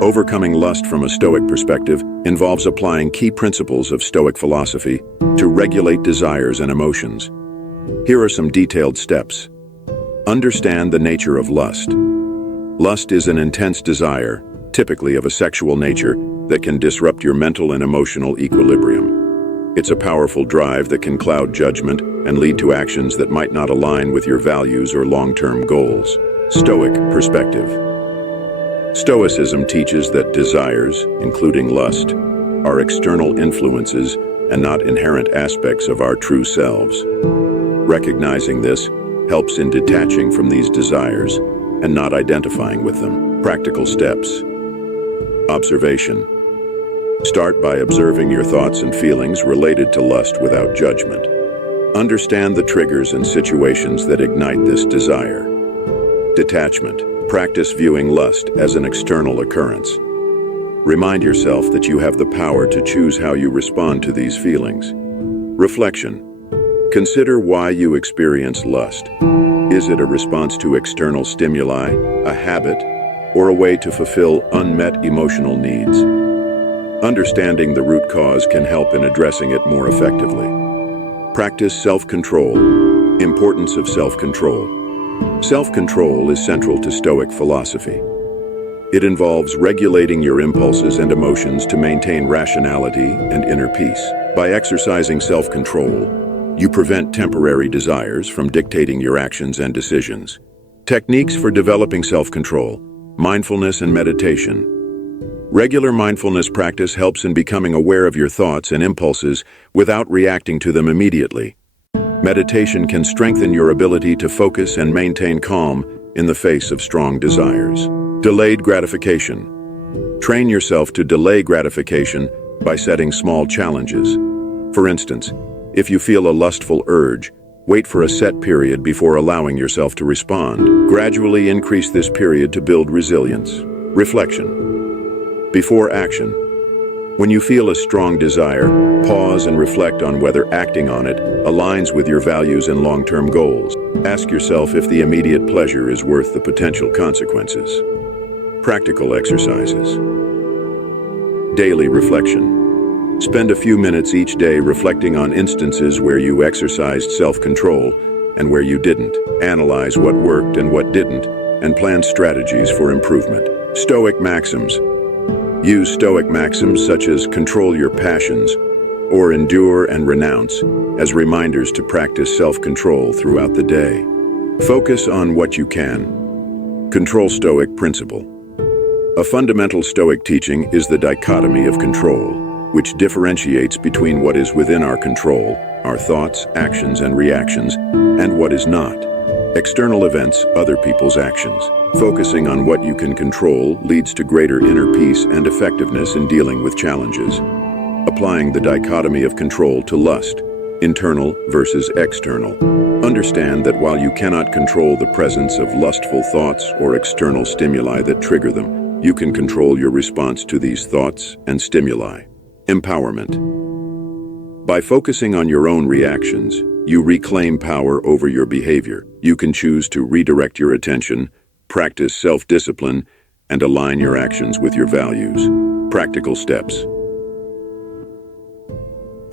Overcoming lust from a Stoic perspective involves applying key principles of Stoic philosophy to regulate desires and emotions. Here are some detailed steps. Understand the nature of lust. Lust is an intense desire, typically of a sexual nature, that can disrupt your mental and emotional equilibrium. It's a powerful drive that can cloud judgment and lead to actions that might not align with your values or long-term goals. Stoic perspective. Stoicism teaches that desires, including lust, are external influences and not inherent aspects of our true selves. Recognizing this helps in detaching from these desires and not identifying with them. Practical steps. Observation. Start by observing your thoughts and feelings related to lust without judgment. Understand the triggers and situations that ignite this desire. Detachment. Practice viewing lust as an external occurrence. Remind yourself that you have the power to choose how you respond to these feelings. Reflection. Consider why you experience lust. Is it a response to external stimuli, a habit, or a way to fulfill unmet emotional needs? Understanding the root cause can help in addressing it more effectively. Practice self-control. Importance of self-control. Self-control is central to Stoic philosophy. It involves regulating your impulses and emotions to maintain rationality and inner peace. By exercising self-control, you prevent temporary desires from dictating your actions and decisions. Techniques for developing self-control: mindfulness and meditation. Regular mindfulness practice helps in becoming aware of your thoughts and impulses without reacting to them immediately. Meditation can strengthen your ability to focus and maintain calm in the face of strong desires. Delayed gratification. Train yourself to delay gratification by setting small challenges. For instance, if you feel a lustful urge, wait for a set period before allowing yourself to respond. Gradually increase this period to build resilience. Reflection. Before action. When you feel a strong desire, pause and reflect on whether acting on it aligns with your values and long-term goals. Ask yourself if the immediate pleasure is worth the potential consequences. Practical exercises. Daily reflection. Spend a few minutes each day reflecting on instances where you exercised self-control and where you didn't. Analyze what worked and what didn't, and plan strategies for improvement. Stoic maxims. Use Stoic maxims such as control your passions or endure and renounce as reminders to practice self-control throughout the day. Focus on what you can. Control Stoic principle. A fundamental Stoic teaching is the dichotomy of control, which differentiates between what is within our control, our thoughts, actions, and reactions, and what is not. External events, other people's actions. Focusing on what you can control leads to greater inner peace and effectiveness in dealing with challenges. Applying the dichotomy of control to lust, internal versus external. Understand that while you cannot control the presence of lustful thoughts or external stimuli that trigger them, you can control your response to these thoughts and stimuli. Empowerment. By focusing on your own reactions, you reclaim power over your behavior. You can choose to redirect your attention, practice self-discipline, and align your actions with your values. Practical steps.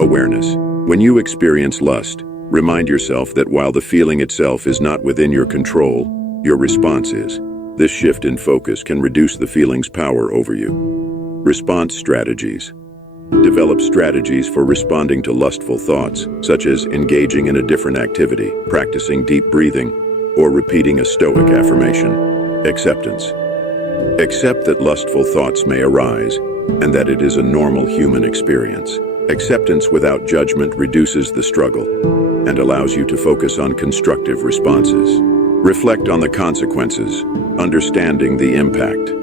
Awareness. When you experience lust, remind yourself that while the feeling itself is not within your control, your response is. This shift in focus can reduce the feeling's power over you. Response strategies. Develop strategies for responding to lustful thoughts, such as engaging in a different activity, practicing deep breathing, or repeating a Stoic affirmation. Acceptance. Accept that lustful thoughts may arise, and that it is a normal human experience. Acceptance without judgment reduces the struggle and allows you to focus on constructive responses. Reflect on the consequences, understanding the impact.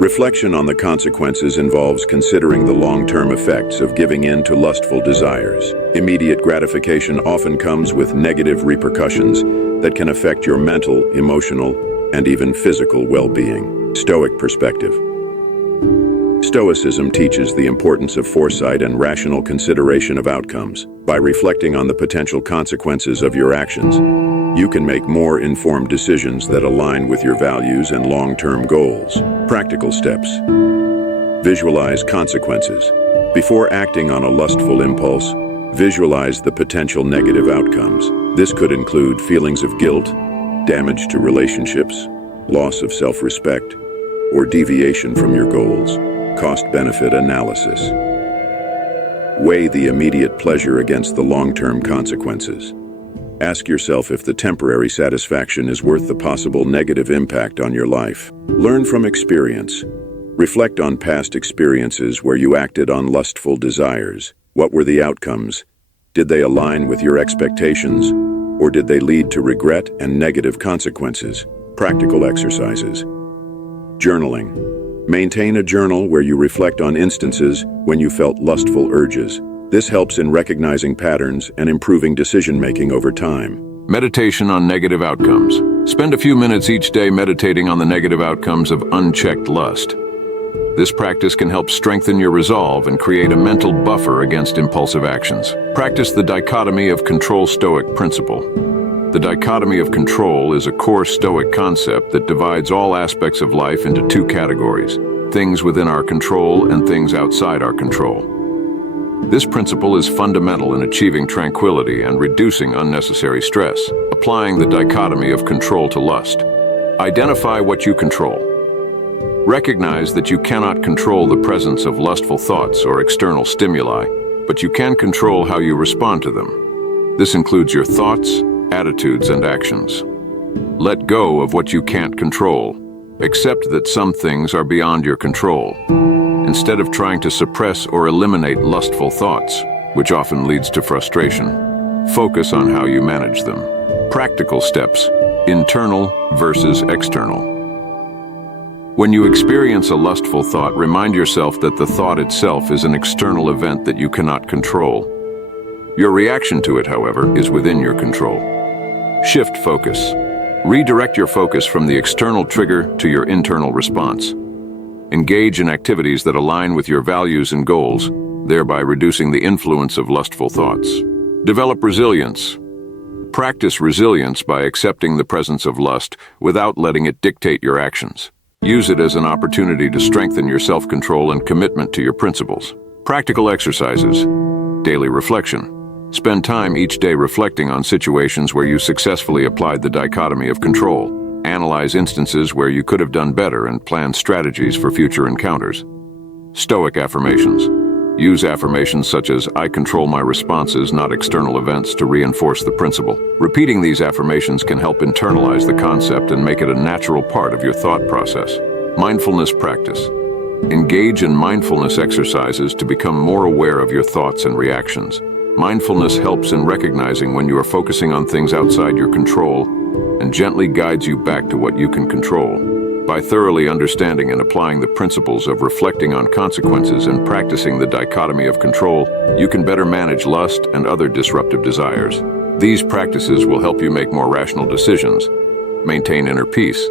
Reflection on the consequences involves considering the long-term effects of giving in to lustful desires. Immediate gratification often comes with negative repercussions that can affect your mental, emotional, and even physical well-being. Stoic perspective. Stoicism teaches the importance of foresight and rational consideration of outcomes. By reflecting on the potential consequences of your actions, you can make more informed decisions that align with your values and long-term goals. Practical steps. Visualize consequences. Before acting on a lustful impulse, visualize the potential negative outcomes. This could include feelings of guilt, damage to relationships, loss of self-respect, or deviation from your goals. Cost-benefit analysis. Weigh the immediate pleasure against the long-term consequences. Ask yourself if the temporary satisfaction is worth the possible negative impact on your life. Learn from experience. Reflect on past experiences where you acted on lustful desires. What were the outcomes? Did they align with your expectations, or did they lead to regret and negative consequences? Practical exercises. Journaling. Maintain a journal where you reflect on instances when you felt lustful urges. This helps in recognizing patterns and improving decision-making over time. Meditation on negative outcomes. Spend a few minutes each day meditating on the negative outcomes of unchecked lust. This practice can help strengthen your resolve and create a mental buffer against impulsive actions. Practice the dichotomy of control Stoic principle. The dichotomy of control is a core Stoic concept that divides all aspects of life into two categories: things within our control and things outside our control. This principle is fundamental in achieving tranquility and reducing unnecessary stress. Applying the dichotomy of control to lust. Identify what you control. Recognize that you cannot control the presence of lustful thoughts or external stimuli, but you can control how you respond to them. This includes your thoughts, attitudes, and actions. Let go of what you can't control. Accept that some things are beyond your control. Instead of trying to suppress or eliminate lustful thoughts, which often leads to frustration, focus on how you manage them. Practical steps: internal versus external. When you experience a lustful thought, remind yourself that the thought itself is an external event that you cannot control. Your reaction to it, however, is within your control. Shift focus. Redirect your focus from the external trigger to your internal response. Engage in activities that align with your values and goals, thereby reducing the influence of lustful thoughts. Develop resilience. Practice resilience by accepting the presence of lust without letting it dictate your actions. Use it as an opportunity to strengthen your self-control and commitment to your principles. Practical exercises. Daily reflection. Spend time each day reflecting on situations where you successfully applied the dichotomy of control. Analyze instances where you could have done better and plan strategies for future encounters. Stoic affirmations. Use affirmations such as "I control my responses, not external events," to reinforce the principle. Repeating these affirmations can help internalize the concept and make it a natural part of your thought process. Mindfulness practice. Engage in mindfulness exercises to become more aware of your thoughts and reactions. Mindfulness helps in recognizing when you are focusing on things outside your control and gently guides you back to what you can control. By thoroughly understanding and applying the principles of reflecting on consequences and practicing the dichotomy of control, you can better manage lust and other disruptive desires. These practices will help you make more rational decisions, maintain inner peace,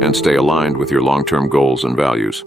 and stay aligned with your long-term goals and values.